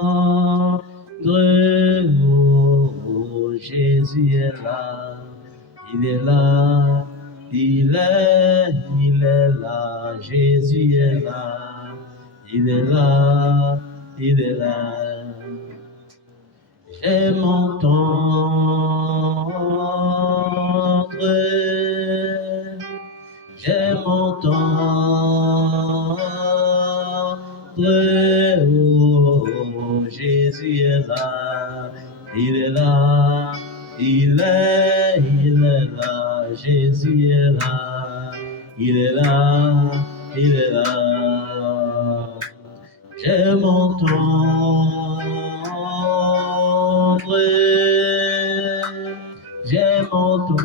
Oh, Jésus est là, il est là, il est là, Jésus est là, il est là, il est là. J'aime entendre, j'aime entendre, oh, Jésus est là, il est là, il est là, Jésus est là, il est là, il est là. J'aime entendre, j'aime entendre,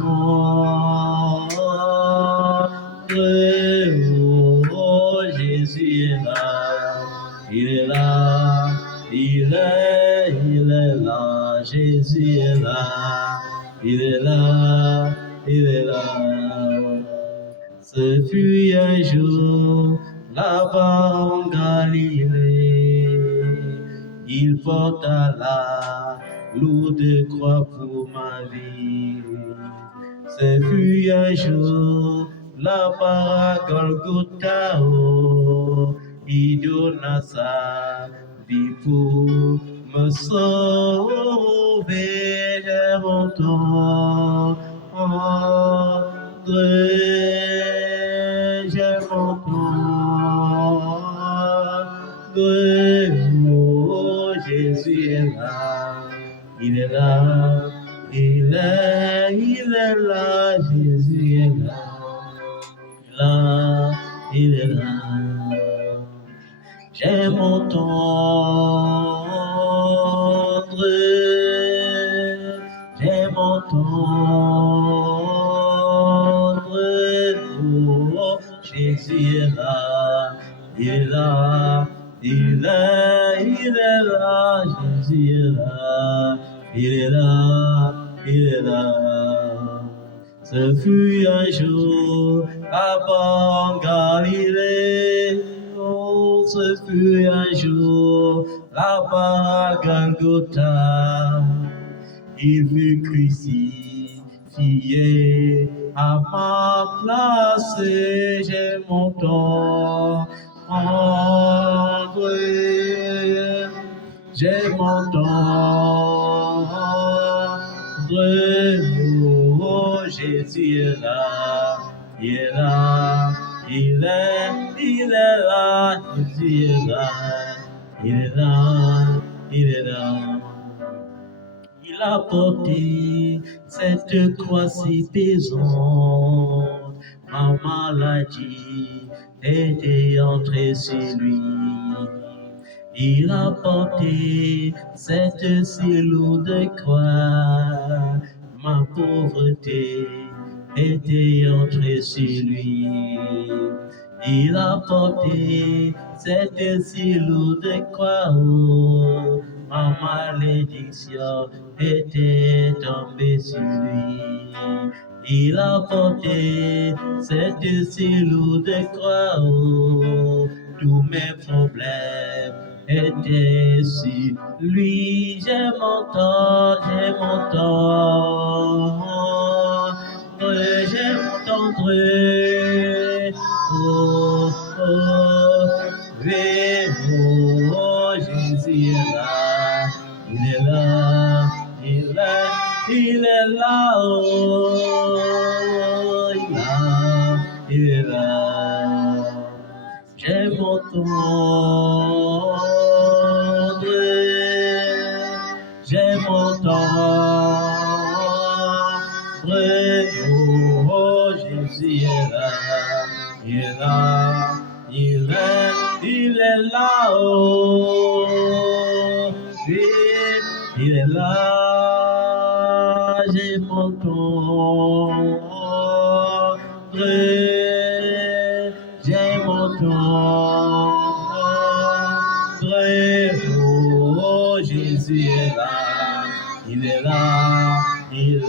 oh, Jésus est là, il est là, il est là, Jésus est là, il est là, il est là. Ce fut un jour là-bas en Galilée, il porta la lourde croix pour ma vie. Ce fut un jour là-bas à Golgotha, oh, il donna sa vie pour me sauver. J'aime entendre, j'aime entendre, oh, Jésus est là, il est là, il est là, Jésus est là, il est là. J'aime entendre, j'aime entendre, oh, Jésus est là, il est là, il est là, Jésus est là, il est là, il est là. Ce fut un jour là-bas en Galilée, oh, ce fut un jour là-bas à Golgotha. Il fut crucifié à ma place et j'ai mon temps. J'ai mon temps. Oh, Jésus est là, il est là, il est là, Jésus est là, il est là, il est là. Il a porté cette croix si pesante, ma maladie était entrée sur lui. Il a porté cette si lourde croix, ma pauvreté était entrée sur lui. Il a porté cette si lourde croix, oh, ma malédiction était tombée sur lui. Il a porté cette si lourde croix, oh, tous mes problèmes étaient sur lui. J'aime entendre, j'aime entendre, j'aime entendre, oh, oh, oh, Jésus est là, il est là, il est là, oh, il est là. J'aime entendre, j'aime entendre, oh, Jésus est là, il est là, il est là, oh, il est là, j'aime entendre, j'aime entendre, oh, Jésus est là, il est là, il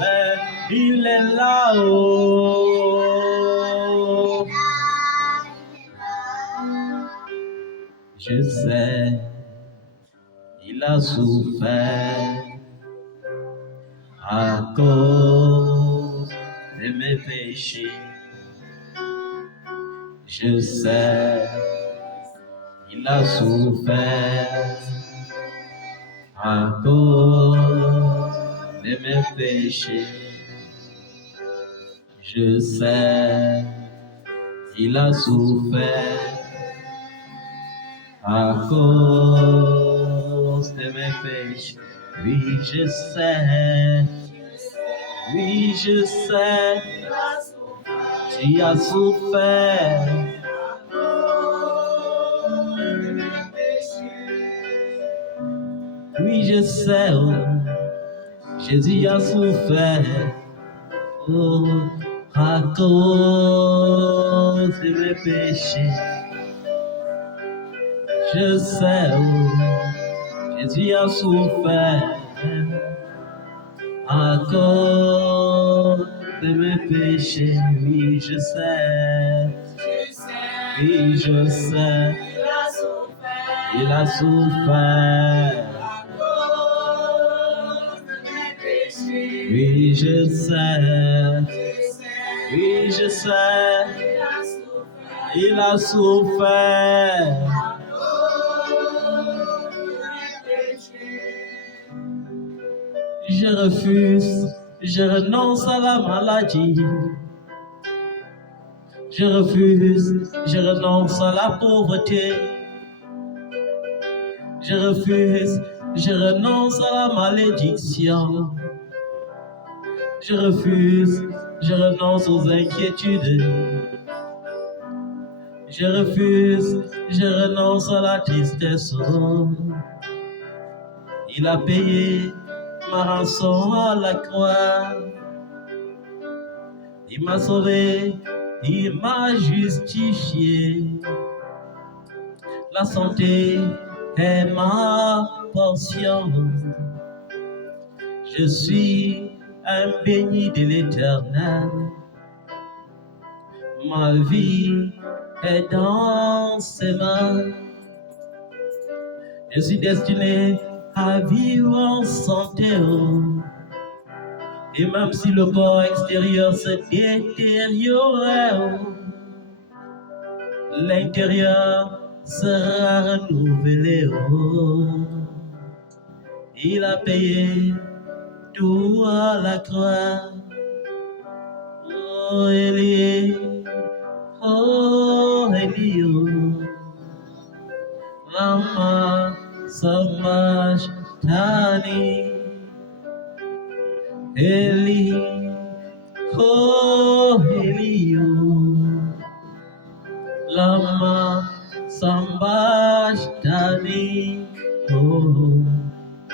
est là, oh. Je sais, il a souffert à cause de mes péchés. Je sais, il a souffert à cause de mes péchés. Je sais, il a souffert à cause de mes péchés. Oui, je sais. Oui, je sais. Tu as souffert. Oui, je sais. Oh, Jésus a souffert. Oh, à cause de mes péchés. Je sais, oh, Jésus a souffert à cause de mes péchés. Oui, je sais. Oui, je sais. Il a souffert. Oui, je sais. Oui, je sais. Il a souffert. Je refuse, je renonce à la maladie. Je refuse, je renonce à la pauvreté. Je refuse, je renonce à la malédiction. Je refuse, je renonce aux inquiétudes. Je refuse, je renonce à la tristesse. Il a payé ma rançon à la croix. Il m'a sauvé, il m'a justifié. La santé est ma portion. Je suis un béni de l'Éternel. Ma vie est dans ses mains. Je suis destiné à vivre en santé. Et même si le corps extérieur se détériorait, l'intérieur sera renouvelé. Il a payé tout à la croix. Oh Élie, oh Élie, Lama Sabachthani. Élie, oh Élie, Lama Sabachthani. Oh,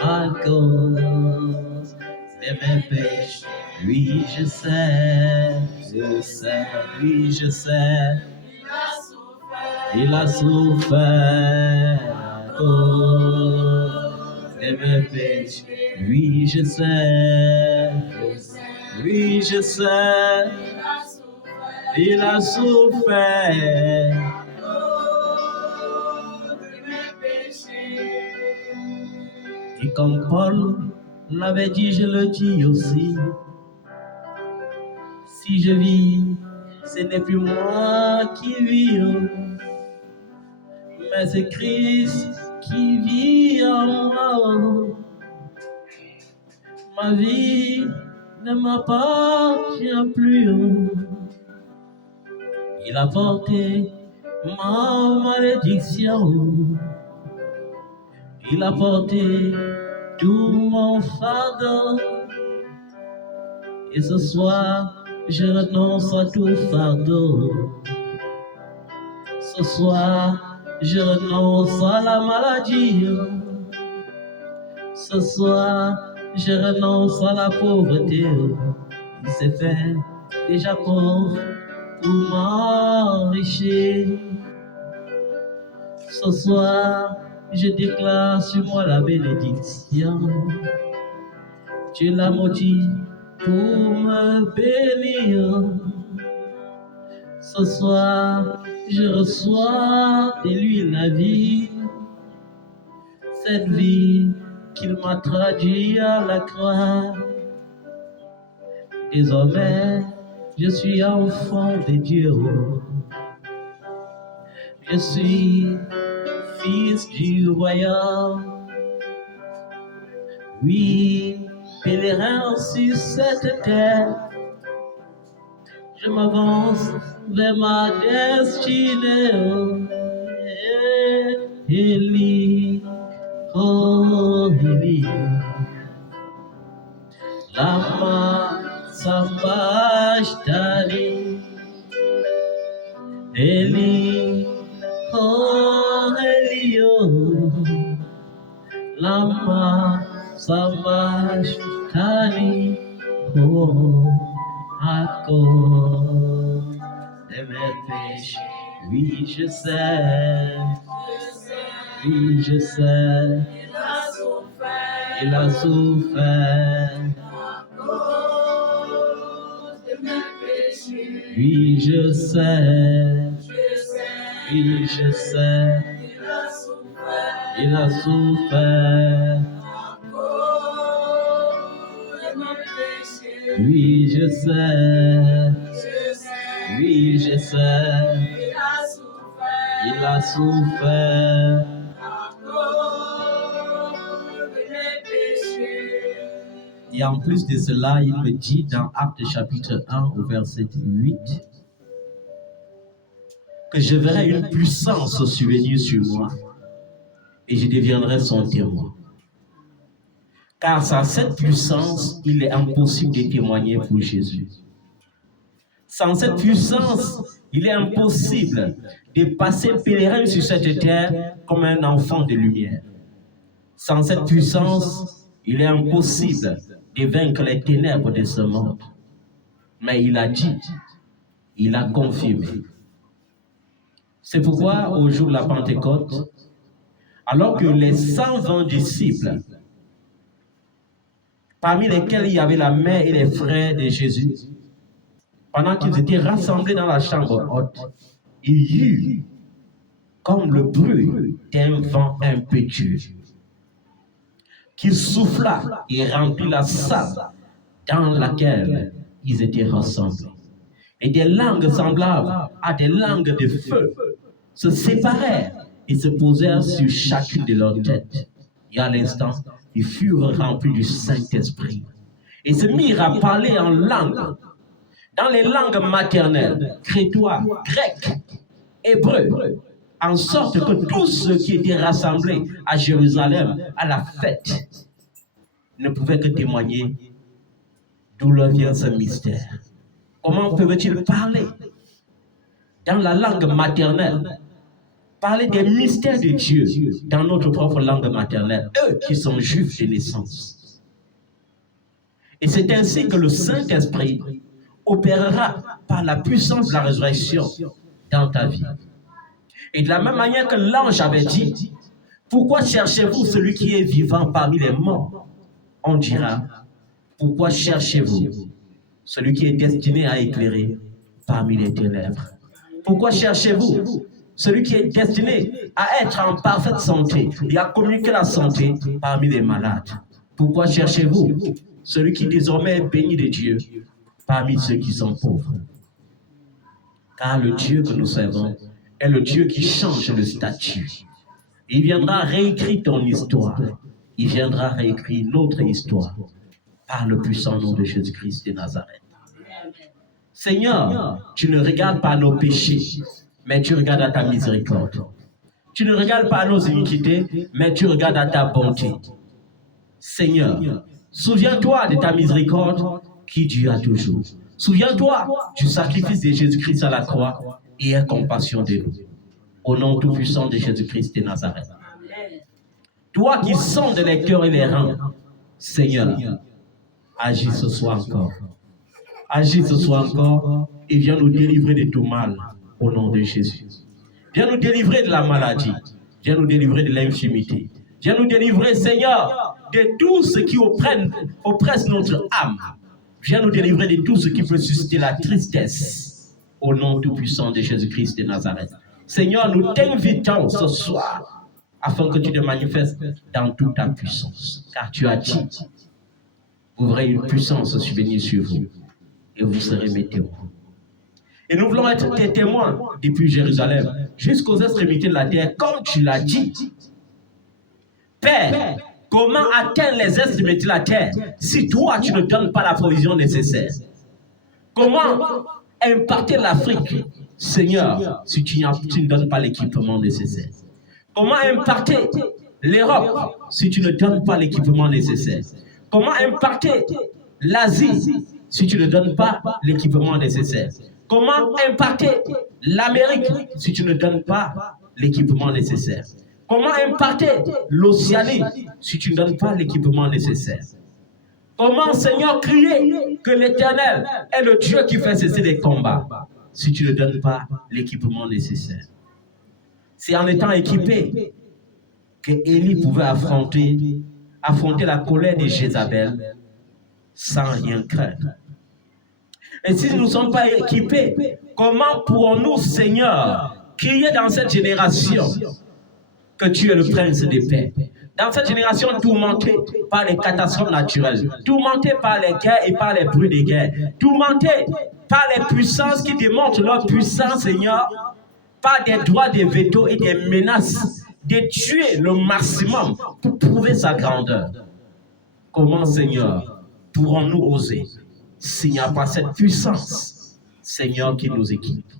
à cause de mes péchés. Oui, je sais, oui, je sais. Il a souffert à cause de mes péchés. Oui, je sais, oui, je sais. Il a souffert. Et comme Paul l'avait dit, je le dis aussi. Si je vis, ce n'est plus moi qui vis, mais c'est Christ qui vit en moi. Ma vie ne m'appartient plus. Il a porté ma malédiction. Il a porté tout mon fardeau. Et ce soir, je renonce à tout fardeau. Ce soir, je renonce à la maladie. Ce soir, je renonce à la pauvreté. Il s'est fait déjà pauvre pour m'enrichir. Ce soir, je déclare sur moi la bénédiction. Tu l'as maudit pour me bénir. Ce soir, je reçois de lui la vie. cette vie qu'il m'a traduit à la croix. Désormais, je suis enfant de Dieu. Je suis fils du royaume. Oui, pèlerin sur cette terre, je m'avance vers ma destinée. Eli, oh Eli, lama sabachthani. Eli, oh Eli, oh, lama sabachthani. Oh, à cause de mes péchés, oui je sais, oui je sais, il a souffert, à cause de mes péchés, oui je sais, oui je sais, il a souffert. Oui, je sais, oui, je sais, il a souffert à cause de mes péchés. Et en plus de cela, il me dit dans Actes chapitre 1 au verset 8 que je verrai une puissance survenir sur moi et je deviendrai son témoin. Car sans cette puissance, il est impossible de témoigner pour Jésus. Sans cette puissance, il est impossible de passer pèlerin sur cette terre comme un enfant de lumière. Sans cette puissance, il est impossible de vaincre les ténèbres de ce monde. Mais il a dit, il a confirmé. C'est pourquoi au jour de la Pentecôte, alors que les 120 disciples, parmi lesquels il y avait la mère et les frères de Jésus, pendant qu'ils étaient rassemblés dans la chambre haute, il y eut comme le bruit d'un vent impétueux qui souffla et remplit la salle dans laquelle ils étaient rassemblés. Et des langues semblables à des langues de feu se séparèrent et se posèrent sur chacune de leurs têtes. Et à l'instant, ils furent remplis du Saint-Esprit et se mirent à parler en langue, dans les langues maternelles, crétois, grec, hébreu, en sorte que tous ceux qui étaient rassemblés à Jérusalem à la fête ne pouvaient que témoigner d'où leur vient ce mystère. Comment peuvent-ils parler dans la langue maternelle, parler des mystères de Dieu dans notre propre langue maternelle, eux qui sont juifs de naissance? Et c'est ainsi que le Saint-Esprit opérera par la puissance de la résurrection dans ta vie. Et de la même manière que l'ange avait dit, pourquoi cherchez-vous celui qui est vivant parmi les morts? On dira, pourquoi cherchez-vous celui qui est destiné à éclairer parmi les ténèbres? Pourquoi cherchez-vous celui qui est destiné à être en parfaite santé et à communiquer la santé parmi les malades? Pourquoi cherchez-vous celui qui désormais est béni de Dieu parmi ceux qui sont pauvres? Car le Dieu que nous servons est le Dieu qui change le statut. Il viendra réécrire ton histoire. Il viendra réécrire notre histoire par le puissant nom de Jésus-Christ de Nazareth. Seigneur, tu ne regardes pas nos péchés, mais tu regardes à ta miséricorde. Tu ne regardes pas nos iniquités, mais tu regardes à ta bonté. Seigneur, souviens-toi de ta miséricorde qui dure toujours. Souviens-toi du sacrifice de Jésus-Christ à la croix et aie compassion de nous. Au nom tout-puissant de Jésus-Christ de Nazareth. Toi qui sondes les cœurs et les reins, Seigneur, agis ce soir encore. Agis ce soir encore et viens nous délivrer de tout mal au nom de Jésus. Viens nous délivrer de la maladie. Viens nous délivrer de l'infimité. Viens nous délivrer, Seigneur, de tout ce qui oppresse notre âme. Viens nous délivrer de tout ce qui peut susciter la tristesse au nom tout-puissant de Jésus-Christ de Nazareth. Seigneur, nous t'invitons ce soir afin que tu te manifestes dans toute ta puissance. Car tu as dit, vous verrez une puissance subvenir sur vous et vous serez mes témoins. Et nous voulons être tes témoins depuis Jérusalem jusqu'aux extrémités de la terre, comme tu l'as dit. Père, comment atteindre les extrémités de la terre si toi tu ne donnes pas la provision nécessaire? Comment impacter l'Afrique, Seigneur, si tu ne donnes pas l'équipement nécessaire? Comment impacter l'Europe si tu ne donnes pas l'équipement nécessaire? Comment impacter l'Asie si tu ne donnes pas l'équipement nécessaire? Comment impacter l'Amérique si tu ne donnes pas l'équipement nécessaire? Comment impacter l'Océanie si tu ne donnes pas l'équipement nécessaire? Comment, Seigneur, crier que l'Éternel est le Dieu qui fait cesser les combats si tu ne donnes pas l'équipement nécessaire? C'est en étant équipé que Élie pouvait affronter la colère de Jézabel sans rien craindre. Et si nous ne sommes pas équipés, comment pourrons-nous, Seigneur, crier dans cette génération que tu es le prince des paix? Dans cette génération tourmentée par les catastrophes naturelles, tourmentée par les guerres et par les bruits des guerres, tourmentée par les puissances qui démontrent leur puissance, Seigneur, par des droits de veto et des menaces de tuer le maximum pour prouver sa grandeur. Comment, Seigneur, pourrons-nous oser s'il n'y a pas cette puissance, Seigneur, qui nous équipe?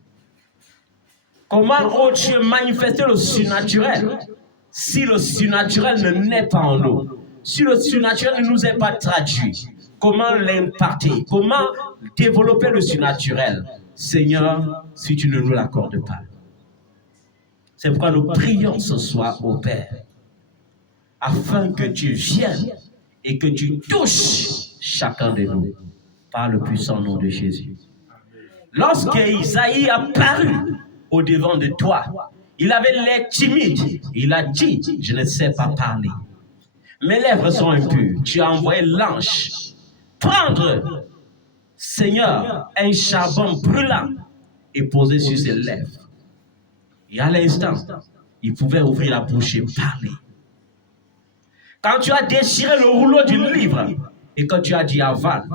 Comment, oh Dieu, manifester le surnaturel si le surnaturel ne naît pas en nous? Si le surnaturel ne nous est pas traduit, comment l'imparter? Comment développer le surnaturel, Seigneur, si tu ne nous l'accordes pas? C'est pourquoi nous prions ce soir au Père, afin que tu viennes et que tu touches chacun de nous par le puissant nom de Jésus. Lorsque Isaïe a paru au devant de toi, il avait l'air timide. Il a dit, je ne sais pas parler. Mes lèvres sont impures. Tu as envoyé l'ange prendre, Seigneur, un charbon brûlant et poser sur ses lèvres. Et à l'instant, il pouvait ouvrir la bouche et parler. Quand tu as déchiré le rouleau du livre et que tu as dit avale,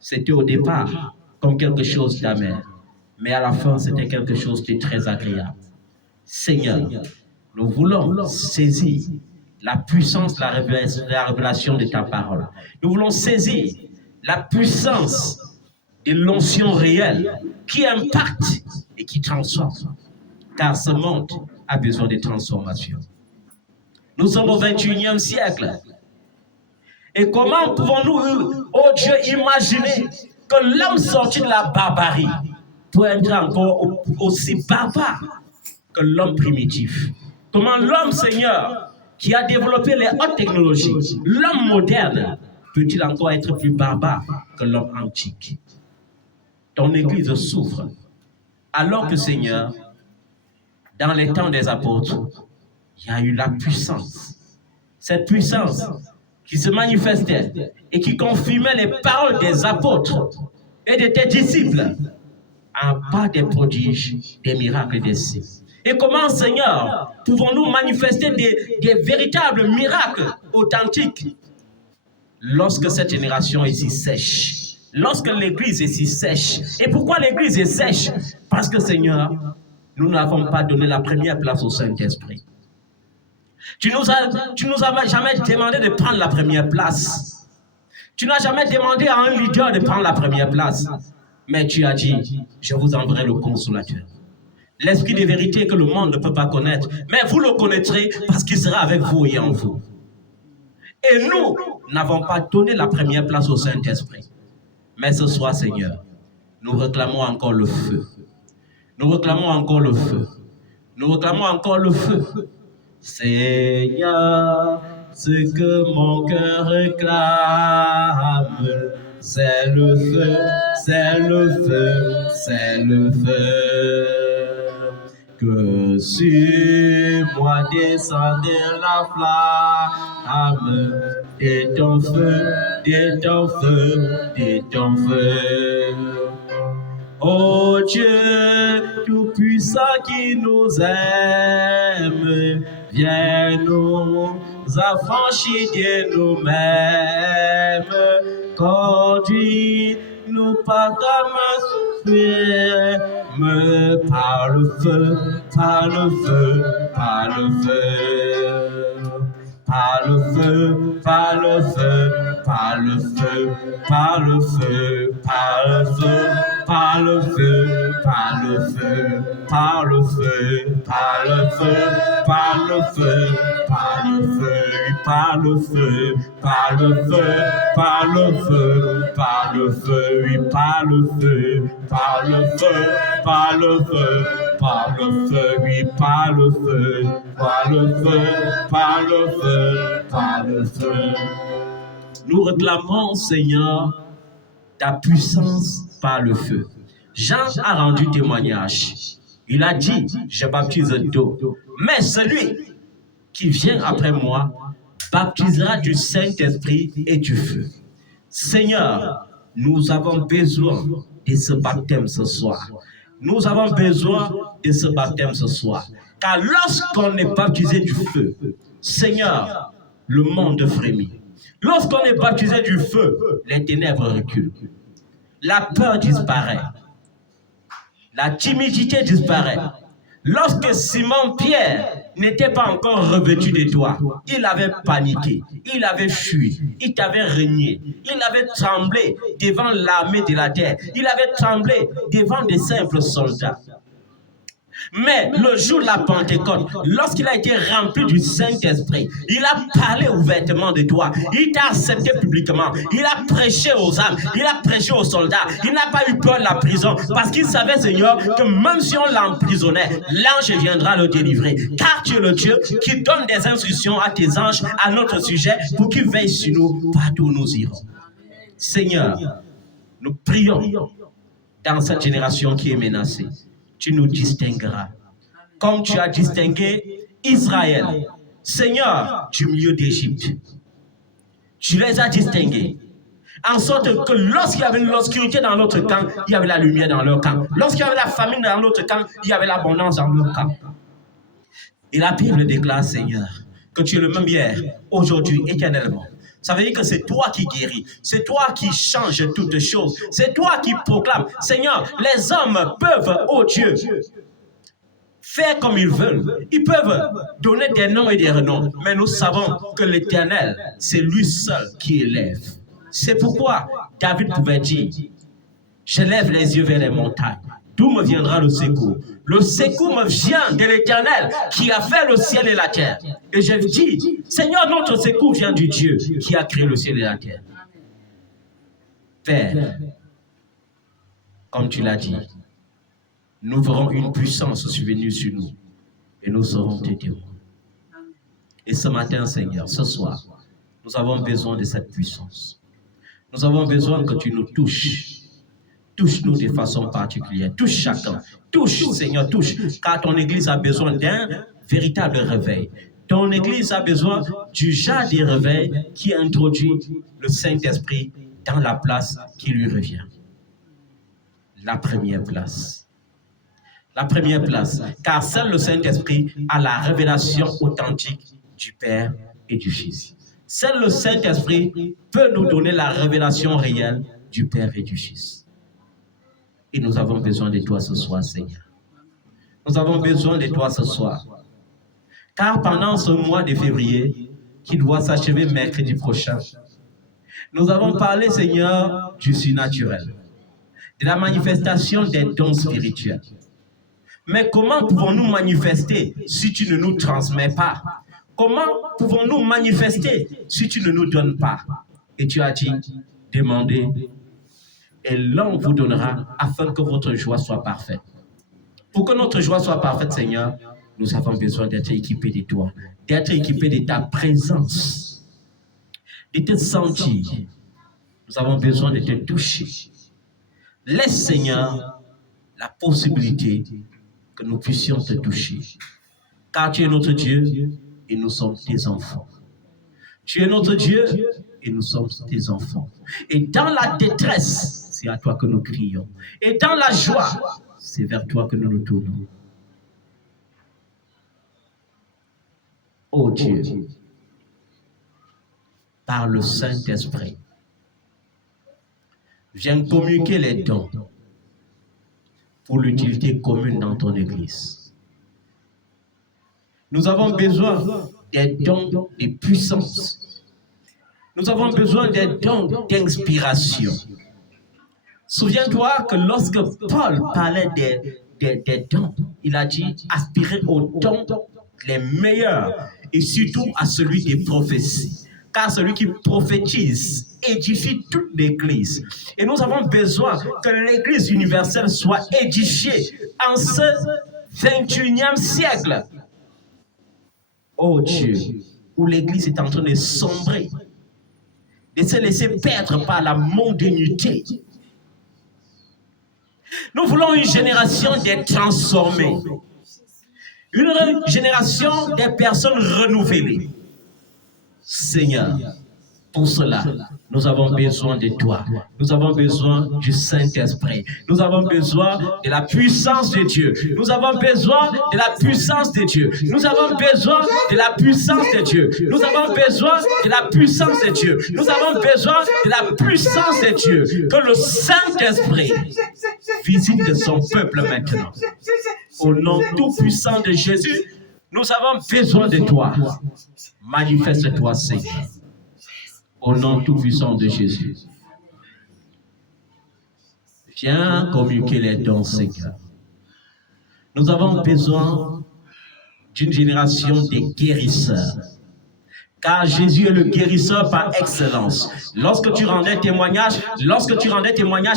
c'était au départ comme quelque chose d'amer. Mais à la fin, c'était quelque chose de très agréable. Seigneur, nous voulons saisir la puissance de la révélation de ta parole. Nous voulons saisir la puissance de l'onction réelle qui impacte et qui transforme. Car ce monde a besoin de transformation. Nous sommes au 21e siècle. Et comment pouvons-nous, oh Dieu, imaginer que l'homme sorti de la barbarie peut être encore aussi barbare que l'homme primitif? Comment l'homme, Seigneur, qui a développé les hautes technologies, l'homme moderne, peut-il encore être plus barbare que l'homme antique? Ton Église souffre. Alors que, Seigneur, dans les temps des apôtres, il y a eu la puissance. Cette puissance qui se manifestait et qui confirmait les paroles des apôtres et de tes disciples en pas des prodiges, des miracles, des signes. Et comment, Seigneur, pouvons-nous manifester des véritables miracles authentiques lorsque cette génération est si sèche, lorsque l'Église est si sèche? Et pourquoi l'Église est sèche? Parce que, Seigneur, nous n'avons pas donné la première place au Saint-Esprit. Tu nous as jamais demandé de prendre la première place. Tu n'as jamais demandé à un leader de prendre la première place. Mais tu as dit, je vous enverrai le consolateur. L'esprit de vérité que le monde ne peut pas connaître. Mais vous le connaîtrez parce qu'il sera avec vous et en vous. Et nous n'avons pas donné la première place au Saint-Esprit. Mais ce soir, Seigneur, nous réclamons encore le feu. Nous réclamons encore le feu. Nous réclamons encore le feu. Seigneur, ce que mon cœur réclame, c'est le feu, c'est le feu, c'est le feu. Que sur moi descende la flamme de ton feu, de ton feu, de ton feu. Ô Dieu tout-puissant qui nous aime, Viens nous affranchir de nous-mêmes, conduis-nous par ta main suprême, par le feu, par le feu, par le feu. Par le feu, par le feu, par le feu, par le feu, par le feu, par le feu, par le feu, par le feu, par le feu, par le feu, par le feu, par le feu, par le feu, par le feu, par le feu, par le feu, par le feu, par le feu, par le feu, oui, par le feu, par le feu, par le feu, par le feu. Nous réclamons, Seigneur, ta puissance par le feu. Jean a rendu témoignage. Il a dit, je baptise d'eau, mais celui qui vient après moi baptisera du Saint-Esprit et du feu. Seigneur, nous avons besoin de ce baptême ce soir. Nous avons besoin de ce baptême ce soir. Car lorsqu'on est baptisé du feu, Seigneur, le monde frémit. Lorsqu'on est baptisé du feu, les ténèbres reculent. La peur disparaît. La timidité disparaît. Lorsque Simon-Pierre n'était pas encore revêtu de toi, il avait paniqué, il avait fui, il t'avait renié, il avait tremblé devant l'armée de la terre, il avait tremblé devant des simples soldats. Mais le jour de la Pentecôte, lorsqu'il a été rempli du Saint-Esprit, il a parlé ouvertement de toi. Il t'a accepté publiquement. Il a prêché aux âmes. Il a prêché aux soldats. Il n'a pas eu peur de la prison parce qu'il savait, Seigneur, que même si on l'emprisonnait, l'ange viendra le délivrer. Car tu es le Dieu qui donne des instructions à tes anges à notre sujet pour qu'ils veillent sur nous partout où nous irons. Seigneur, nous prions dans cette génération qui est menacée. Tu nous distingueras, comme tu as distingué Israël, Seigneur, du milieu d'Égypte. Tu les as distingués, en sorte que lorsqu'il y avait l'obscurité dans l'autre camp, il y avait la lumière dans leur camp. Lorsqu'il y avait la famine dans l'autre camp, il y avait l'abondance dans leur camp. Et la Bible déclare, Seigneur, que tu es le même hier, aujourd'hui, éternellement. Ça veut dire que c'est toi qui guéris, c'est toi qui changes toutes choses, c'est toi qui proclames. Seigneur, les hommes peuvent, oh Dieu, faire comme ils veulent. Ils peuvent donner des noms et des renoms, mais nous savons que l'Éternel, c'est lui seul qui élève. C'est pourquoi David pouvait dire, je lève les yeux vers les montagnes. D'où me viendra le secours? Le secours me vient de l'Éternel qui a fait le ciel et la terre. Et je dis, Seigneur, notre secours vient du Dieu qui a créé le ciel et la terre. Père, comme tu l'as dit, nous verrons une puissance survenue sur nous et nous serons tes témoins. Et ce matin, Seigneur, ce soir, nous avons besoin de cette puissance. Nous avons besoin que tu nous touches. Touche-nous de façon particulière. Touche chacun. Touche, Seigneur, touche. Car ton Église a besoin d'un véritable réveil. Ton Église a besoin du genre de réveil qui introduit le Saint-Esprit dans la place qui lui revient. La première place. La première place. Car seul le Saint-Esprit a la révélation authentique du Père et du Fils. Seul le Saint-Esprit peut nous donner la révélation réelle du Père et du Fils. Et nous avons besoin de toi ce soir, Seigneur. Nous avons besoin de toi ce soir. Car pendant ce mois de février, qui doit s'achever mercredi prochain, nous avons parlé, Seigneur, du surnaturel, de la manifestation des dons spirituels. Mais comment pouvons-nous manifester si tu ne nous transmets pas? Comment pouvons-nous manifester si tu ne nous donnes pas? Et tu as dit, demandez, et l'on vous donnera afin que votre joie soit parfaite. Pour que notre joie soit parfaite, Seigneur, nous avons besoin d'être équipés de toi, d'être équipés de ta présence, de te sentir. Nous avons besoin de te toucher. Laisse, Seigneur, la possibilité que nous puissions te toucher. Car tu es notre Dieu et nous sommes tes enfants. Tu es notre Dieu et nous sommes tes enfants. Et dans la détresse, c'est à toi que nous crions. Et dans la joie, c'est vers toi que nous nous tournons. ô Dieu, par le Saint-Esprit, viens communiquer les dons pour l'utilité commune dans ton Église. Nous avons besoin des dons de puissance. Nous avons besoin des dons d'inspiration. Souviens-toi que lorsque Paul parlait des dons, il a dit aspirer aux dons les meilleurs et surtout à celui des prophéties. Car celui qui prophétise édifie toute l'Église. Et nous avons besoin que l'Église universelle soit édifiée en ce 21e siècle. Oh Dieu, où l'Église est en train de sombrer, de se laisser perdre par la mondanité. Nous voulons une génération des transformés, une génération des personnes renouvelées. Seigneur, pour cela, nous avons besoin de toi. Nous avons besoin du Saint-Esprit. Nous avons besoin de la puissance de Dieu. Nous avons besoin de la puissance de Dieu. Nous avons besoin de la puissance de Dieu. Nous avons besoin de la puissance de Dieu. Nous avons besoin de la puissance de Dieu. Que le Saint-Esprit visite son peuple maintenant. Au nom tout-puissant de Jésus, nous avons besoin de toi. Manifeste-toi, Seigneur. Au nom tout-puissant de Jésus. Viens communiquer les dons, Seigneur. Nous avons besoin d'une génération de guérisseurs. Car Jésus est le guérisseur par excellence. Lorsque tu rendais témoignage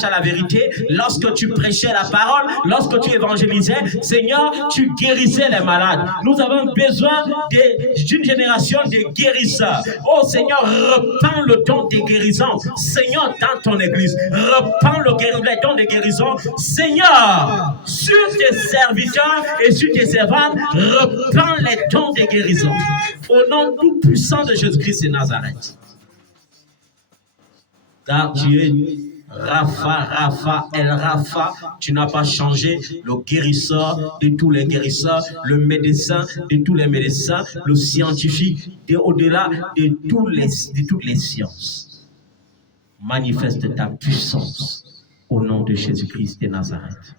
à la vérité, lorsque tu prêchais la parole, lorsque tu évangélisais, Seigneur, tu guérissais les malades. Nous avons besoin d'une génération de guérisseurs. Oh Seigneur, reprends le don de guérison. Seigneur, dans ton église, reprends le don de guérison. Seigneur, sur tes serviteurs et sur tes servantes, reprends les dons de guérison. Au nom tout puissant de Jésus-Christ de Nazareth. Car tu es Rapha, El Rapha, tu n'as pas changé, le guérisseur de tous les guérisseurs, le médecin de tous les médecins, le scientifique au-delà de toutes les sciences. Manifeste ta puissance au nom de Jésus-Christ de Nazareth.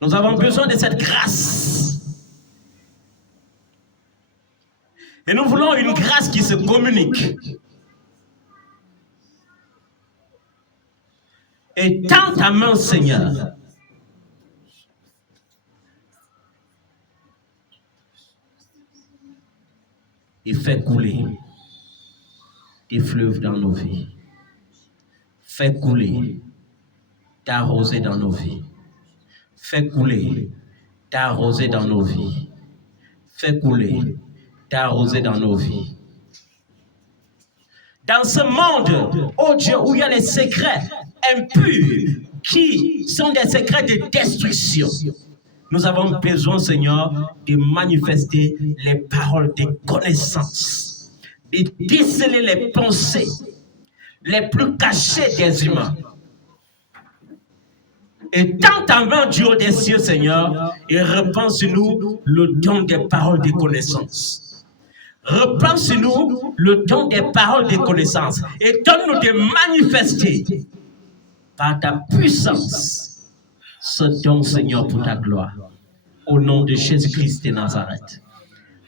Nous avons besoin de cette grâce. Et nous voulons une grâce qui se communique. Et tends ta main, Seigneur. Et fais couler des fleuves dans nos vies. Fais couler ta rosée dans nos vies. Fais couler ta rosée dans nos vies. Fais couler ta rosée dans nos vies. Dans ce monde, oh Dieu, où il y a les secrets impurs qui sont des secrets de destruction, nous avons besoin, Seigneur, de manifester les paroles de connaissance, de déceler les pensées les plus cachées des humains. Et tends ta main du haut des cieux, Seigneur, et reprends sur nous le don des paroles de connaissance. Reprends sur nous le don des paroles de connaissance et donne-nous de manifester par ta puissance ce don, Seigneur, pour ta gloire. Au nom de Jésus-Christ de Nazareth.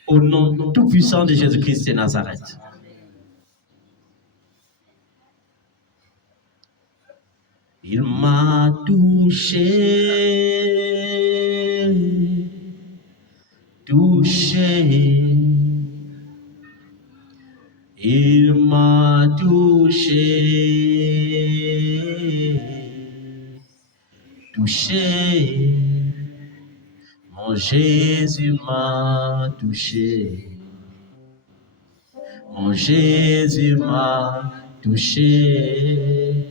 Au nom tout-puissant de Jésus-Christ de Nazareth. Il m'a touché, touché. Il m'a touché, touché. Mon Jésus m'a touché. Mon Jésus m'a touché.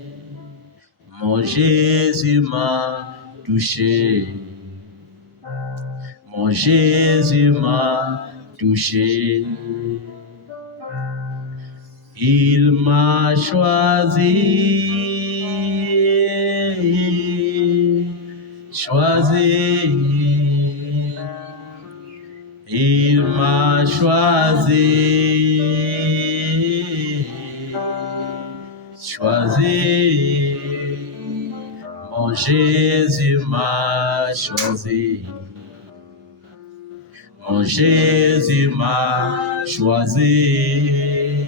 Mon Jésus m'a touché. Mon Jésus m'a touché. Il m'a choisi, choisi. Il choisi, choisi. Mon Jésus m'a choisi. Mon Jésus m'a choisi.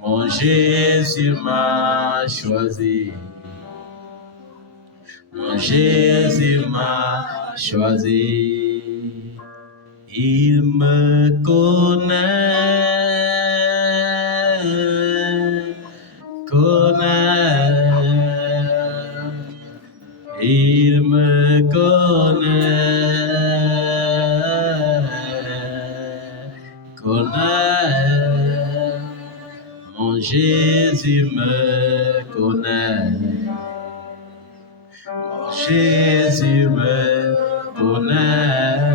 Mon Jésus m'a choisi. Mon Jésus m'a choisi. Il me connaît, connaît. Il me connaît, connaît. Mon Jésus me connaît. Mon Jésus me connaît.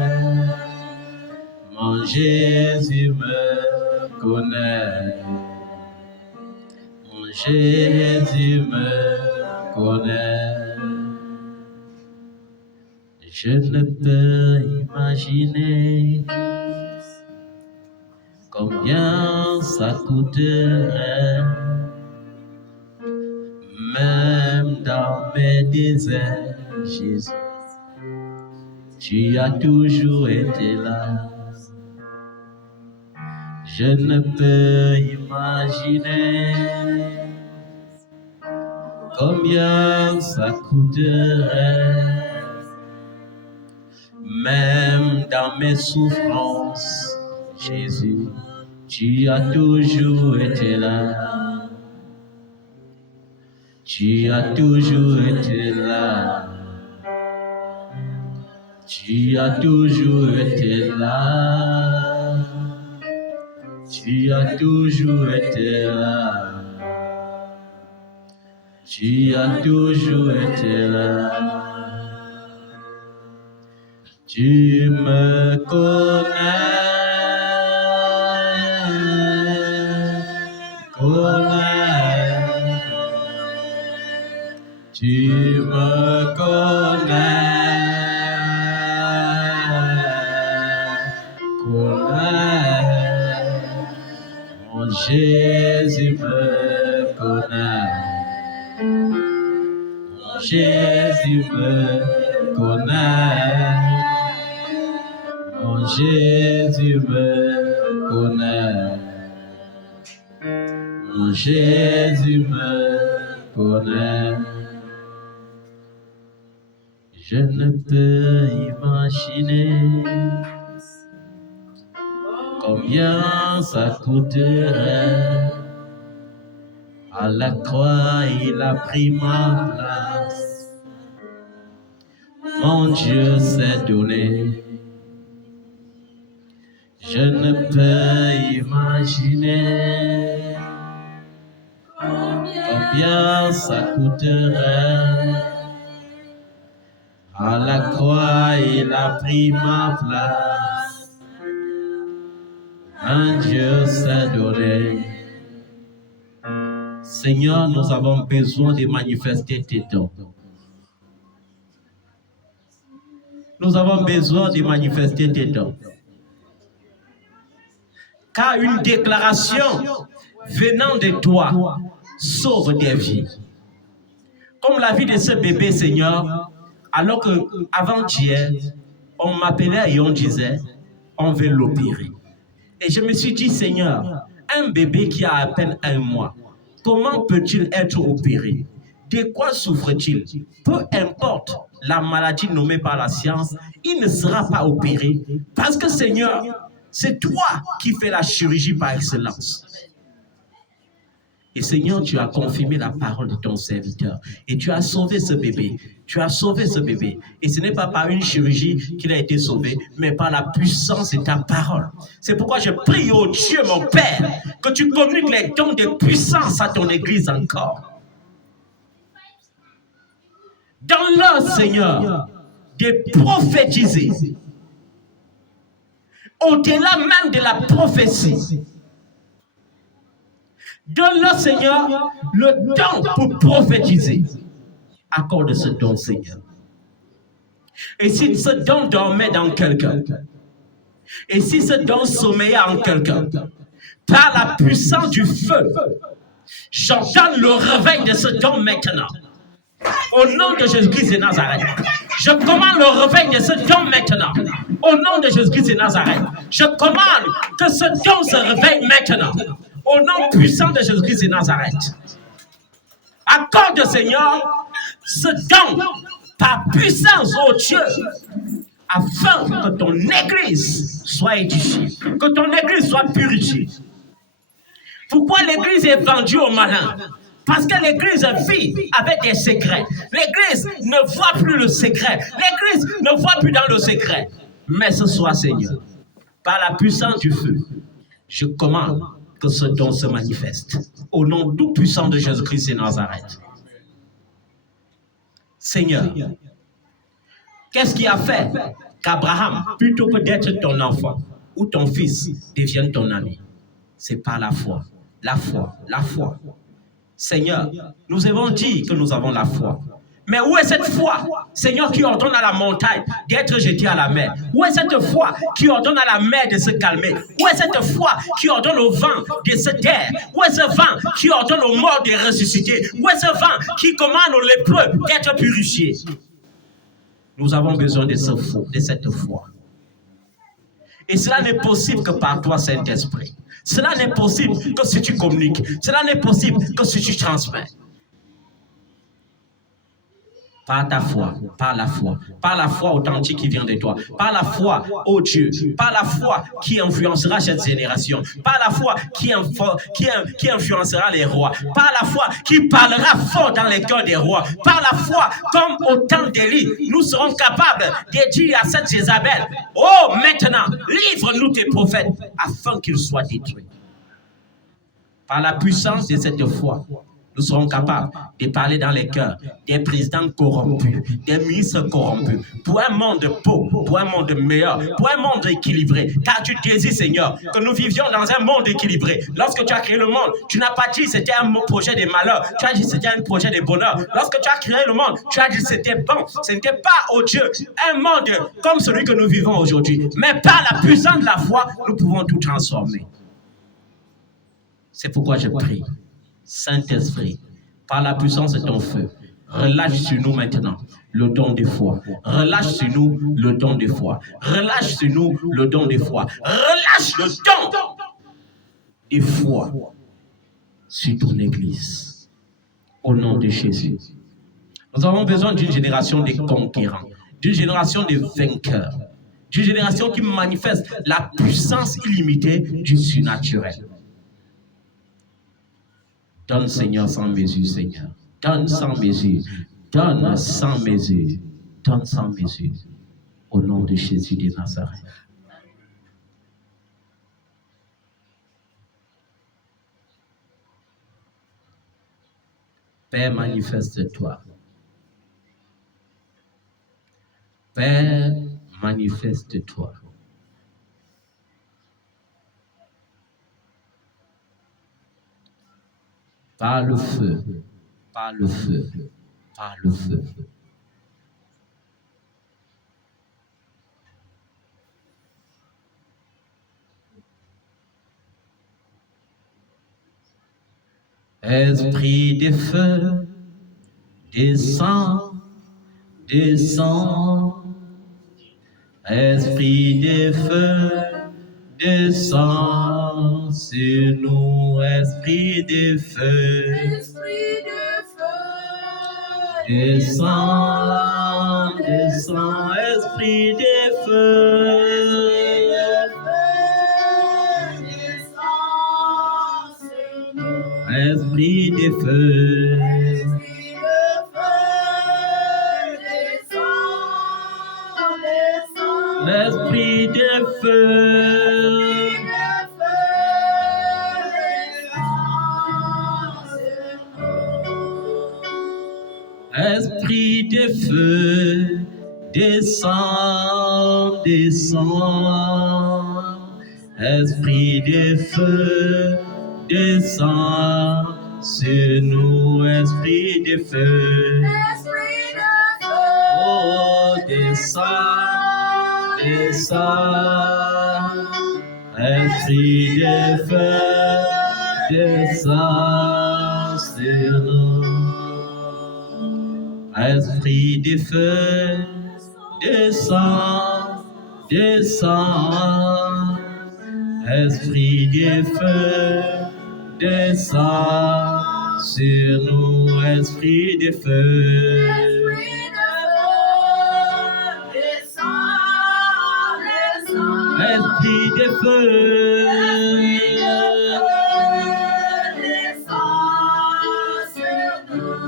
Mon Jésus me connaît. Mon Jésus me connaît. Je ne peux imaginer combien ça coûterait, même dans mes déserts, Jésus, tu as toujours été là. Je ne peux imaginer combien ça coûterait, même dans mes souffrances, Jésus, tu as toujours été là. Tu as toujours été là. Tu as toujours été là. Tu as toujours été là. Tu as toujours été là. Tu me connais, connais. Tu me connais, connais. Mon Jésus me connaît. Mon Jésus me connaît. Mon Jésus me connaît. Mon Jésus me connaît. Je ne peux imaginer combien ça coûterait. À la croix, il a pris ma place. Mon Dieu s'est donné. Je ne peux imaginer combien ça coûterait. À la croix, il a pris ma place. Un Dieu s'est donné. Seigneur, nous avons besoin de manifester tes dons. Nous avons besoin de manifester tes dons. Car une déclaration venant de toi sauve des vies. Comme la vie de ce bébé, Seigneur, alors qu'avant-hier, on m'appelait et on disait, on veut l'opérer. Et je me suis dit, Seigneur, un bébé qui a à peine 1 mois, comment peut-il être opéré? De quoi souffre-t-il? Peu importe la maladie nommée par la science, il ne sera pas opéré. Parce que, Seigneur, c'est toi qui fais la chirurgie par excellence. Et Seigneur, tu as confirmé la parole de ton serviteur. Et tu as sauvé ce bébé. Tu as sauvé ce bébé. Et ce n'est pas par une chirurgie qu'il a été sauvé, mais par la puissance de ta parole. C'est pourquoi je prie, oh Dieu, mon Père, que tu communiques les dons de puissance à ton Église encore. Donne-leur, Seigneur, de prophétiser. Au-delà même de la prophétie. Donne-leur, Seigneur, le don pour prophétiser. Accorde ce don, Seigneur. Et si ce don dormait dans quelqu'un, Et si ce don sommeille en quelqu'un, par la puissance du feu, j'ordonne le réveil de ce don maintenant. Au nom de Jésus-Christ de Nazareth, je commande le réveil de ce don maintenant. Au nom de Jésus-Christ de Nazareth, je commande que ce don se réveille maintenant. Au nom puissant de Jésus-Christ de Nazareth. Accorde, Seigneur, ce don, ta puissance, ô Dieu, afin que ton Église soit édifiée, que ton Église soit purifiée. Pourquoi l'Église est vendue aux malins? Parce que l'Église vit avec des secrets. L'Église ne voit plus le secret. L'Église ne voit plus dans le secret. Mais ce soir, Seigneur, par la puissance du feu, je commande que ce don se manifeste. Au nom tout puissant de Jésus-Christ de Nazareth. Seigneur, qu'est-ce qui a fait qu'Abraham, plutôt que d'être ton enfant ou ton fils, devienne ton ami? C'est par la foi. La foi, la foi. Seigneur, nous avons dit que nous avons la foi. Mais où est cette foi, Seigneur, qui ordonne à la montagne d'être jetée à la mer? Où est cette foi qui ordonne à la mer de se calmer? Où est cette foi qui ordonne au vent de se taire? Où est ce vent qui ordonne aux morts de ressusciter? Où est ce vent qui commande aux lépreux d'être purifiés? Nous avons besoin de cette foi. Et cela n'est possible que par toi, Saint-Esprit. Cela n'est possible que si tu communiques. Cela n'est possible que si tu transmets. Par ta foi, par la foi authentique qui vient de toi, par la foi, ô Dieu, par la foi qui influencera cette génération, par la foi qui influencera les rois, par la foi qui parlera fort dans les cœurs des rois, par la foi, comme au temps d'Élie, nous serons capables de dire à cette Jézabel, oh maintenant, livre-nous tes prophètes, afin qu'ils soient détruits. Par la puissance de cette foi, nous serons capables de parler dans les cœurs des présidents corrompus, des ministres corrompus, pour un monde pauvre, pour un monde meilleur, pour un monde équilibré. Car tu désires, Seigneur, que nous vivions dans un monde équilibré. Lorsque tu as créé le monde, tu n'as pas dit que c'était un projet de malheur, tu as dit que c'était un projet de bonheur. Lorsque tu as créé le monde, tu as dit que c'était bon. Ce n'était pas, oh Dieu, un monde comme celui que nous vivons aujourd'hui. Mais par la puissance de la foi, nous pouvons tout transformer. C'est pourquoi je prie. Saint-Esprit, par la puissance de ton feu, relâche sur nous maintenant le don de foi. Relâche sur nous le don de foi. Relâche sur nous le don de foi. Relâche le don de foi sur ton Église. Au nom de Jésus. Nous avons besoin d'une génération de conquérants, d'une génération de vainqueurs, d'une génération qui manifeste la puissance illimitée du surnaturel. Donne, Seigneur, sans mesure, Seigneur. Donne sans mesure. Donne sans mesure. Donne sans mesure. Au nom de Jésus de Nazareth. Père, manifeste-toi. Père, manifeste-toi. Par le feu, par le feu, par le feu. Esprit de feu, descends, descends. Esprit de feu, descends sur nous, esprit de feu. Esprit de feu, descends, descends, esprit de feu. Esprit de feu, esprit de feu, esprit de feu, descends, descends, esprit de feu, descends sur nous, esprit de feu, oh, descends, descends, Esprit de feu, descends sur nous. Esprit de feu, descends, descends. Esprit de feu, descends sur nous. Esprit de feu. Esprit de feu,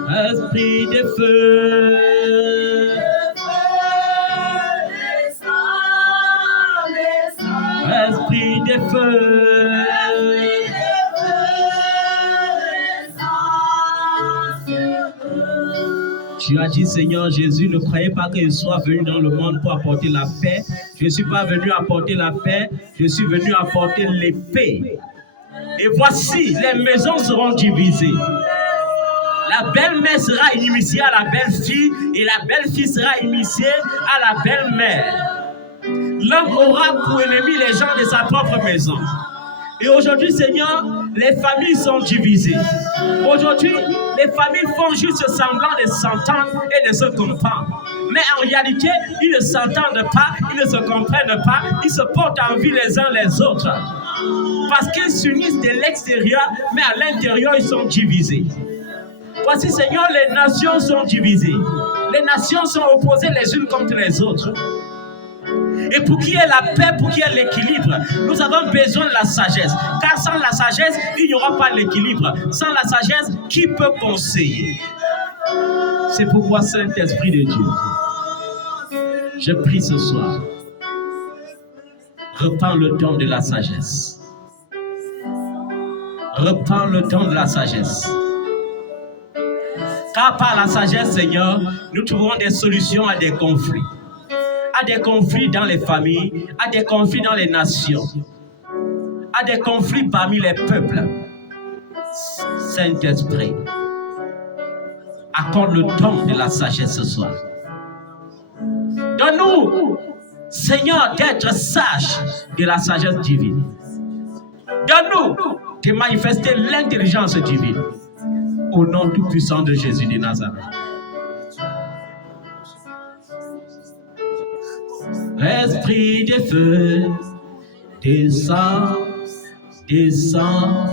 esprit de feu, esprit de feu. Tu as dit, Seigneur Jésus, ne croyez pas que je sois venu dans le monde pour apporter la paix. Je ne suis pas venu apporter la paix, je suis venu apporter l'épée. Et voici, les maisons seront divisées. La belle-mère sera initiée à la belle-fille et la belle-fille sera initiée à la belle-mère. L'homme aura pour ennemi les gens de sa propre maison. Et aujourd'hui, Seigneur, les familles sont divisées. Aujourd'hui, les familles font juste semblant de s'entendre et de se comprendre. Mais en réalité, ils ne s'entendent pas, ils ne se comprennent pas, ils se portent envie les uns les autres. Parce qu'ils s'unissent de l'extérieur, mais à l'intérieur, ils sont divisés. Voici, Seigneur, les nations sont divisées. Les nations sont opposées les unes contre les autres. Et pour qu'il y ait la paix, pour qu'il y ait l'équilibre, nous avons besoin de la sagesse. Car sans la sagesse, il n'y aura pas l'équilibre. Sans la sagesse, qui peut conseiller? C'est pourquoi, Saint-Esprit de Dieu, je prie ce soir, reprends le don de la sagesse. Reprends le don de la sagesse. Car par la sagesse, Seigneur, nous trouverons des solutions à des conflits. À des conflits dans les familles, à des conflits dans les nations, à des conflits parmi les peuples. Saint-Esprit, accorde le don de la sagesse ce soir. Donne-nous, Seigneur, d'être sages de la sagesse divine. Donne-nous de manifester l'intelligence divine. Au nom tout-puissant de Jésus de Nazareth. Esprit de feu, descends, descends.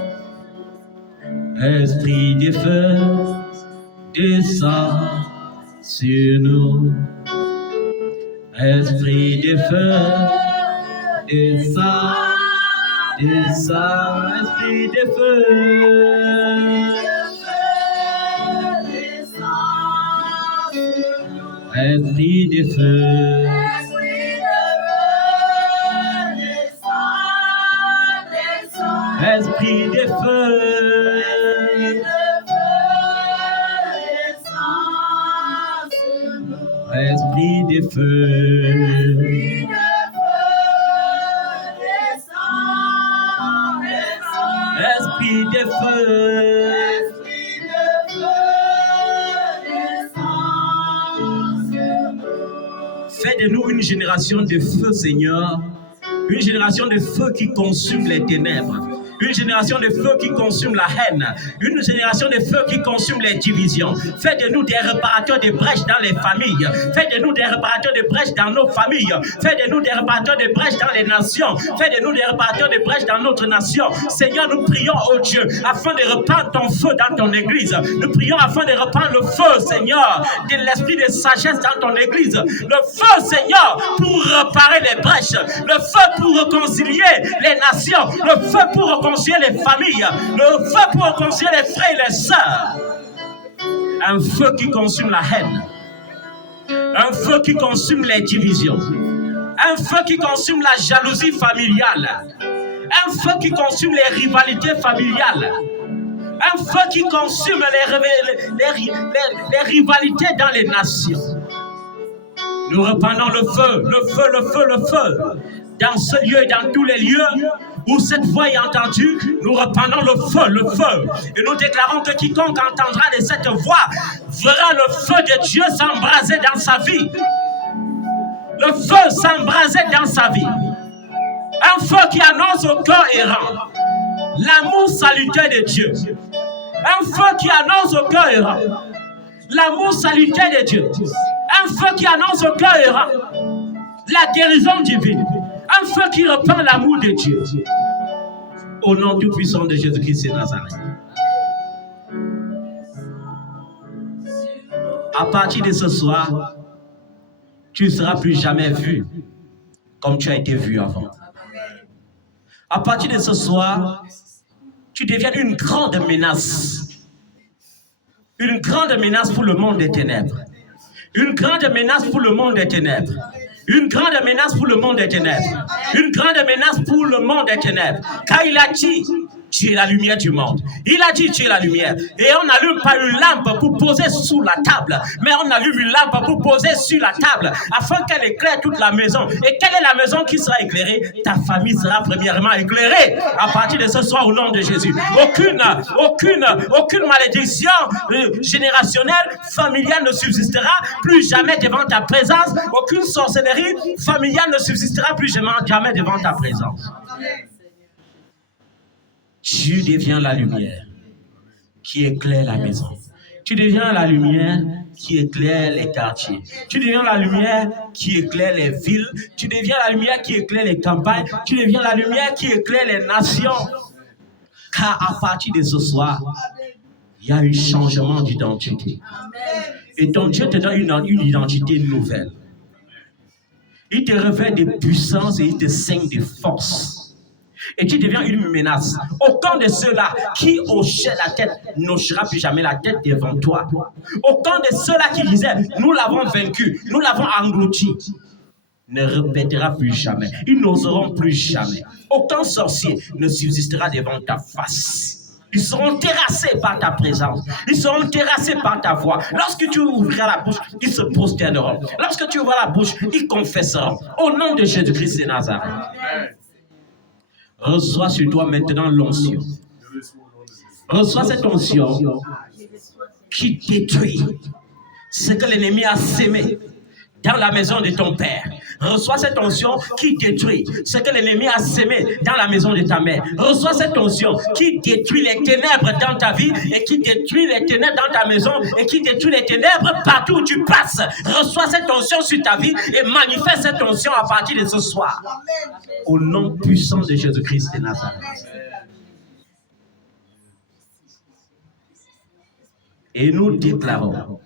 Esprit de feu, descends sur nous. Esprit de feu, descends, descends. Esprit de feu. Esprit de feu. Esprit de feu. Esprit de feu. Esprit de feu. Fais de nous une génération de feu, Seigneur. Une génération de feu qui consume les ténèbres. Une génération de feu qui consume la haine. Une génération de feu qui consume les divisions. Fais de nous des réparateurs de brèches dans les familles. Fais de nous des réparateurs de brèches dans nos familles. Fais de nous des réparateurs de brèches dans les nations. Fais de nous des réparateurs de brèches dans notre nation. Seigneur, nous prions, oh Dieu, afin de reprendre ton feu dans ton église. Nous prions afin de reprendre le feu, Seigneur, de l'esprit de sagesse dans ton église. Le feu, Seigneur, pour réparer les brèches. Le feu pour réconcilier les nations. Le feu pour réconcilier les familles, le feu pour réconcilier les frères et les sœurs. Un feu qui consume la haine, un feu qui consume les divisions, un feu qui consume la jalousie familiale, un feu qui consume les rivalités familiales, un feu qui consume les rivalités dans les nations. Nous reprenons le feu, le feu, le feu, le feu, dans ce lieu et dans tous les lieux où cette voix est entendue. Nous reprenons le feu, et nous déclarons que quiconque entendra de cette voix verra le feu de Dieu s'embraser dans sa vie. Le feu s'embraser dans sa vie. Un feu qui annonce au cœur errant l'amour salutaire de Dieu. Un feu qui annonce au cœur errant l'amour salutaire de Dieu. Un feu qui annonce au cœur errant la guérison divine. Un feu qui reprend l'amour de Dieu. Au nom tout puissant de Jésus-Christ de Nazareth. À partir de ce soir, tu ne seras plus jamais vu comme tu as été vu avant. À partir de ce soir, tu deviens une grande menace. Une grande menace pour le monde des ténèbres. Une grande menace pour le monde des ténèbres. Une grande menace pour le monde des ténèbres. Une grande menace pour le monde des ténèbres. Car il a dit, tu es la lumière du monde. Il a dit, tu es la lumière. Et on n'allume pas une lampe pour poser sous la table, mais on allume une lampe pour poser sur la table, afin qu'elle éclaire toute la maison. Et quelle est la maison qui sera éclairée? Ta famille sera premièrement éclairée à partir de ce soir au nom de Jésus. Aucune malédiction générationnelle, familiale ne subsistera plus jamais devant ta présence. Aucune sorcellerie familiale ne subsistera plus jamais devant ta présence. Tu deviens la lumière qui éclaire la maison. Tu deviens la lumière qui éclaire les quartiers. Tu deviens la lumière qui éclaire les villes. Tu deviens la lumière qui éclaire les campagnes. Tu deviens la lumière qui éclaire les nations. Car à partir de ce soir, il y a un changement d'identité. Et ton Dieu te donne une identité nouvelle. Il te revêt de puissance et il te saigne de force. Et tu deviens une menace. Aucun de ceux-là qui hochaient la tête n'hochera plus jamais la tête devant toi. Aucun de ceux-là qui disaient nous l'avons vaincu, nous l'avons englouti, ne répétera plus jamais. Ils n'oseront plus jamais. Aucun sorcier ne subsistera devant ta face. Ils seront terrassés par ta présence. Ils seront terrassés par ta voix. Lorsque tu ouvriras la bouche, ils se prosterneront. Lorsque tu ouvriras la bouche, ils confesseront. Au nom de Jésus-Christ de Nazareth. Reçois sur toi maintenant l'onction. Reçois cette onction qui détruit ce que l'ennemi a sémé dans la maison de ton père. Reçois cette onction qui détruit ce que l'ennemi a sémé dans la maison de ta mère. Reçois cette onction qui détruit les ténèbres dans ta vie et qui détruit les ténèbres dans ta maison et qui détruit les ténèbres partout où tu passes. Reçois cette onction sur ta vie et manifeste cette onction à partir de ce soir. Au nom puissant de Jésus-Christ de Nazareth. Et nous déclarons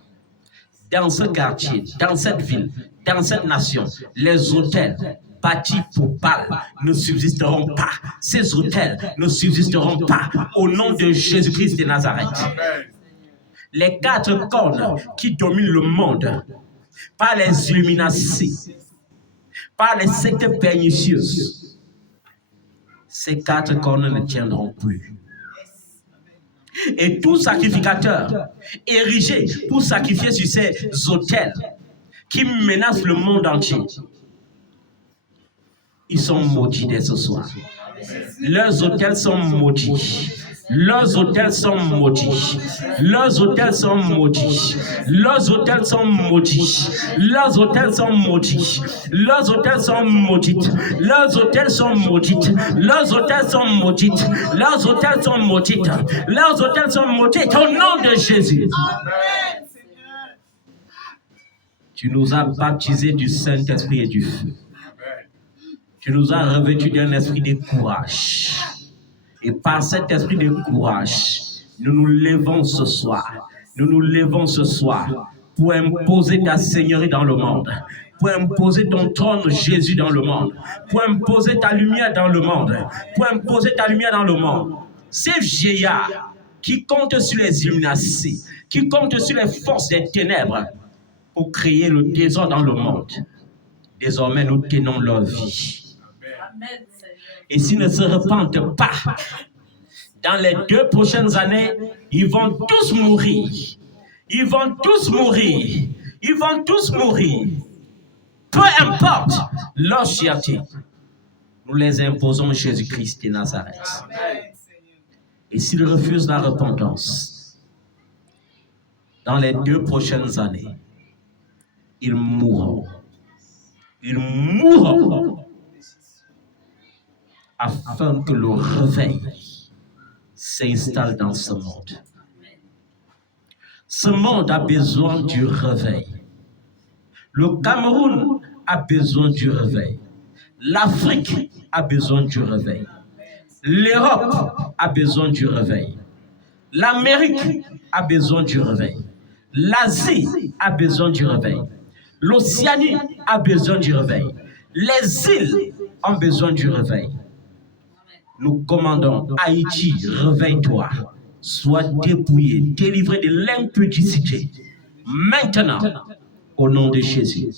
dans ce quartier, dans cette ville, dans cette nation, les hôtels bâtis pour Baal ne subsisteront pas. Ces hôtels ne subsisteront pas au nom de Jésus-Christ de Nazareth. Les 4 cornes qui dominent le monde par les Illuminati, par les sectes pernicieuses, ces 4 cornes ne tiendront plus. Et tout sacrificateur érigé pour sacrifier sur ces autels qui menacent le monde entier, ils sont maudits dès ce soir. Leurs autels sont maudits. Leurs autels sont maudits. Leurs autels sont maudits. Leurs autels sont maudits. Leurs autels sont maudits. Leurs autels sont maudits. Leurs autels sont maudits. Leurs autels sont maudits. Leurs autels sont maudits. Leurs autels sont maudits au nom de Jésus. Tu nous as baptisés du Saint-Esprit et du feu. Tu nous as revêtus d'un esprit de courage. Et par cet esprit de courage, nous nous levons ce soir. Nous nous levons ce soir pour imposer ta seigneurie dans le monde. Pour imposer ton trône, Jésus, dans le monde. Pour imposer ta lumière dans le monde. Pour imposer ta lumière dans le monde. Ces vieillards qui comptent sur les Illuminati, qui comptent sur les forces des ténèbres pour créer le désordre dans le monde. Désormais, nous tenons leur vie. Et s'ils ne se repentent pas, dans les 2 prochaines années, ils vont tous mourir. Ils vont tous mourir. Ils vont tous mourir. Peu importe leur fierté, nous les imposons Jésus-Christ de Nazareth. Et s'ils refusent la repentance, dans les 2 prochaines années, ils mourront. Ils mourront. afin que le réveil s'installe dans ce monde. Ce monde a besoin du réveil. Le Cameroun a besoin du réveil. L'Afrique a besoin du réveil. L'Europe a besoin du réveil. L'Amérique a besoin du réveil. L'Asie a besoin du réveil. L'Océanie a besoin du réveil. Les îles ont besoin du réveil. Nous commandons, Haïti, réveille-toi. Sois dépouillé, délivré de l'impudicité. Maintenant, au nom de Jésus.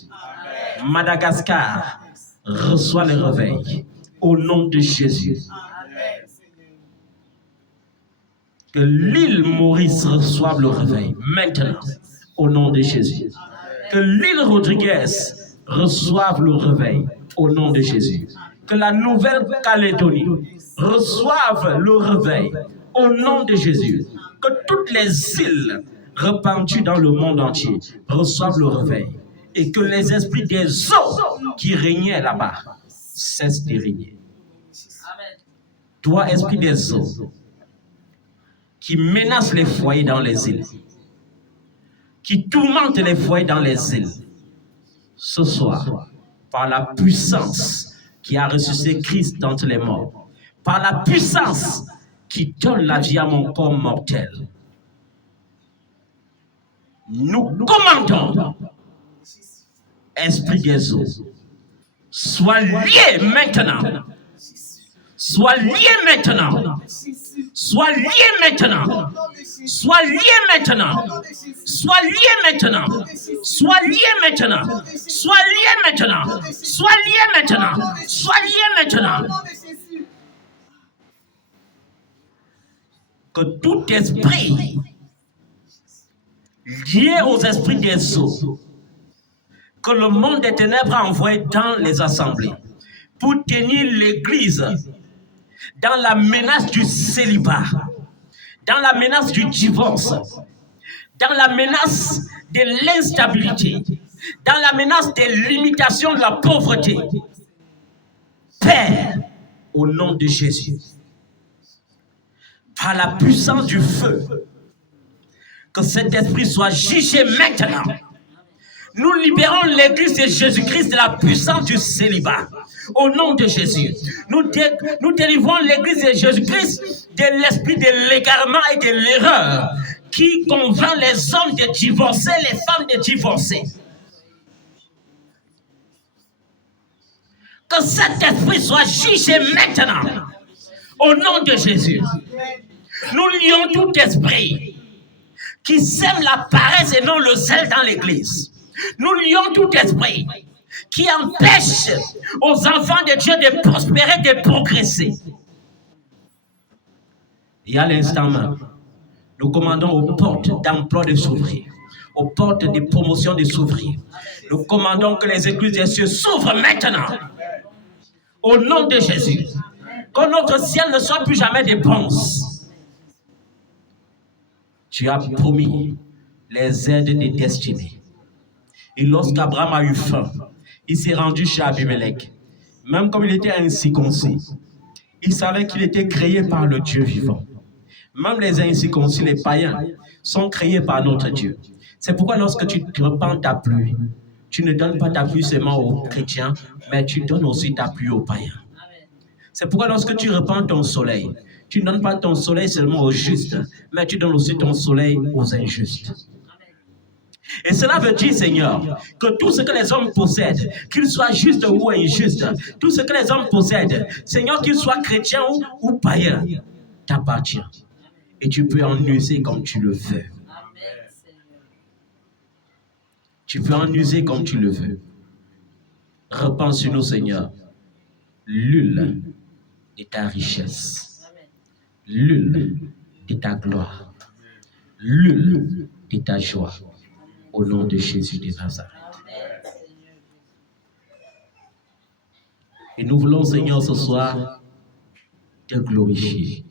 Madagascar, reçois le réveil. Au nom de Jésus. Que l'île Maurice reçoive le réveil. Maintenant, au nom de Jésus. Que l'île Rodriguez reçoive le réveil. Au nom de Jésus. Que la Nouvelle-Calédonie reçoive le réveil. Au nom de Jésus. Que toutes les îles répandues dans le monde entier reçoivent le réveil. Et que les esprits des eaux qui régnaient là-bas cessent de régner. Toi, esprit des eaux, qui menace les foyers dans les îles, qui tourmente les foyers dans les îles, ce soir, par la puissance qui a ressuscité Christ d'entre les morts, par la puissance qui donne la vie à mon corps mortel, nous commandons, esprit des eaux, sois lié maintenant, sois lié maintenant, sois lié maintenant, sois lié maintenant, sois lié maintenant, sois lié maintenant, sois lié maintenant, sois lié maintenant, sois lié maintenant. Que tout esprit lié aux esprits des eaux, que le monde des ténèbres a envoyé dans les assemblées pour tenir l'Église dans la menace du célibat, dans la menace du divorce, dans la menace de l'instabilité, dans la menace des limitations de la pauvreté. Père, au nom de Jésus, par la puissance du feu, que cet esprit soit jugé maintenant. Nous libérons l'Église de Jésus-Christ de la puissance du célibat. Au nom de Jésus. Nous délivrons l'Église de Jésus-Christ de l'esprit de l'égarement et de l'erreur qui convainc les hommes de divorcer, les femmes de divorcer. Que cet esprit soit jugé maintenant. Au nom de Jésus. Nous lions tout esprit qui sème la paresse et non le zèle dans l'Église. Nous lions tout esprit qui empêche aux enfants de Dieu de prospérer, de progresser. Et à l'instant même, nous commandons aux portes d'emploi de s'ouvrir, aux portes de promotion de s'ouvrir. Nous commandons que les églises des cieux s'ouvrent maintenant. Au nom de Jésus. Que notre ciel ne soit plus jamais des bronzes. Tu as promis les aides des destinées. Et lorsqu'Abraham a eu faim, il s'est rendu chez Abimelech. Même comme il était incirconcis, il savait qu'il était créé par le Dieu vivant. Même les incirconcis, les païens, sont créés par notre Dieu. C'est pourquoi lorsque tu repends ta pluie, tu ne donnes pas ta pluie seulement aux chrétiens, mais tu donnes aussi ta pluie aux païens. C'est pourquoi lorsque tu repends ton soleil, tu ne donnes pas ton soleil seulement aux justes, mais tu donnes aussi ton soleil aux injustes. Et cela veut dire, Seigneur, que tout ce que les hommes possèdent, qu'ils soient justes ou injustes, tout ce que les hommes possèdent, Seigneur, qu'ils soient chrétiens ou païens, t'appartient. Et tu peux en user comme tu le veux. Tu peux en user comme tu le veux. Repends sur nous, Seigneur, l'huile de ta richesse, l'huile de ta gloire, l'huile de ta joie. Au nom de Jésus de Nazareth. Et nous voulons, Seigneur, ce soir, te glorifier,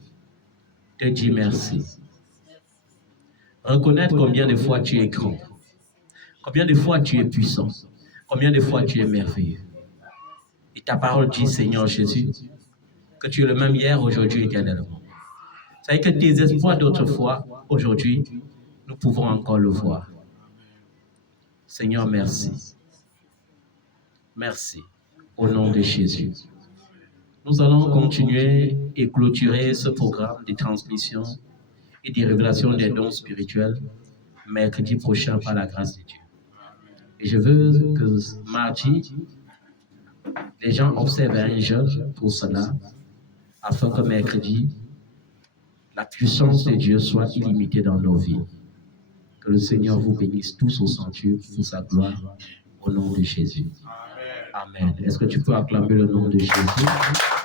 te dire merci. Reconnaître combien de fois tu es grand, combien de fois tu es puissant, combien de fois tu es merveilleux. Et ta parole dit, Seigneur Jésus, que tu es le même hier, aujourd'hui, éternellement. Ça veut dire que tes espoirs d'autrefois, aujourd'hui, nous pouvons encore le voir. Seigneur, merci. Merci. Au nom de Jésus. Nous allons continuer et clôturer ce programme de transmission et de révélation des dons spirituels mercredi prochain par la grâce de Dieu. Et je veux que mardi, les gens observent un jeûne pour cela, afin que mercredi, la puissance de Dieu soit illimitée dans nos vies. Que le Seigneur vous bénisse tous au centuple pour sa gloire, au nom de Jésus. Amen. Est-ce que tu peux acclamer le nom de Jésus?